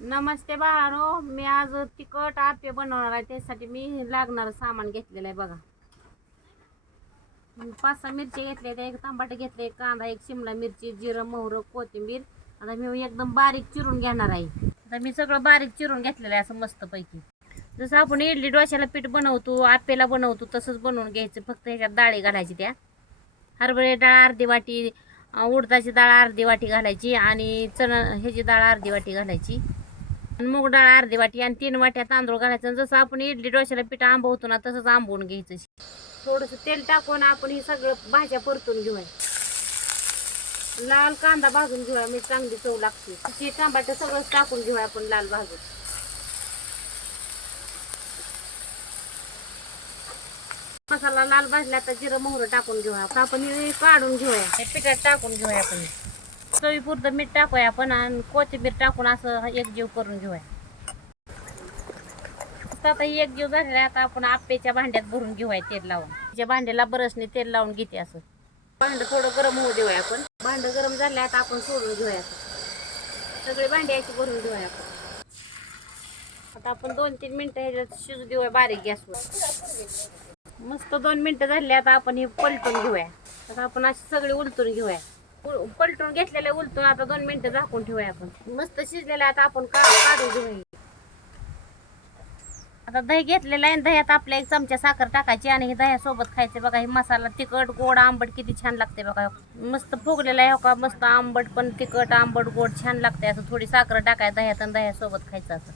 नमस्ते बाळानो मी आज तिखट आपे बनवणार आहे त्यासाठी मी लागणारं सामान घेतलेलं आहे बघा. पाच सहा मिरची घेतले एक तांबाट घेतले एक कांदा एक शिमला मिरची जिरं मोहरं कोथिंबीर. आता मी एकदम बारीक चिरून घेणार आहे. आता मी सगळं बारीक चिरून घेतलेलं आहे असं मस्तपैकी. जसं आपण इडली डोश्याला पीठ बनवतो आप्पेला बनवतो तसंच बनवून घ्यायचं फक्त ह्याच्यात डाळी घालायची त्या. हरभरे डाळ अर्धी वाटी उडदाची डाळ अर्धी वाटी घालायची आणि चण ह्याची डाळ अर्धी वाटी घालायची. मूग डाळ अर्धी वाटी आणि तीन वाट्या तांदूळ घालायचं. आणि जसं आपण इडली डोश्याला पीठ आंबवतो ना तसंच आंबवून घ्यायचं. थोडस तेल टाकून आपण हे सगळं भाज्या परतून घेऊया. लाल कांदा भाजून घेऊया मी चांगली चव लागते. ते टमाटर सगळंच टाकून घेऊया आपण लाल भाजून. मसाला लाल भाजला तर जिरं मोहरं टाकून घेऊया. आपण काढून घेऊया. पिठात टाकून घेऊया आपण. चवीपुरतं मीठ टाकूया आपण आणि कोथिंबीर टाकून असं एक जीव करून घेऊया. तर आता एक जीव झालेला आता आपण आप्याच्या भांड्यात भरून घेऊया तेल लावून. त्या भांड्याला बरसने तेल लावून घेते असं. भांड थोडं गरम होऊ देऊया आपण. भांड गरम झाले आता आपण सोडून घेऊया. सगळे भांडे अशी भरून घेऊया आपण. आता आपण दोन तीन मिनटं ह्याच्यात शिजू देऊया बारीक गॅसवर. मस्त दोन मिनटं झाली आता आपण हे पलटून घेऊया. आता आपण अशी सगळी उलटून घेऊया. पलटून घेतलेलं उलटून आता दोन मिनिटं झाकून ठेवूया आपण. मस्त शिजलेलं आता आपण का- काढून घेऊया. आता दही घेतलेलं आहे आणि दह्यात आपल्या एक चमचा साखर टाकायची आणि हे दह्यासोबत खायचे बघा हे मसाला तिखट गोड आंबट किती छान लागते बघा. मस्त फुगलेला आहे हो का? मस्त आंबट पण तिखट आंबट गोड छान लागते असं थोडी साखर टाकाय दह्यात आणि दह्यासोबत खायचं असं.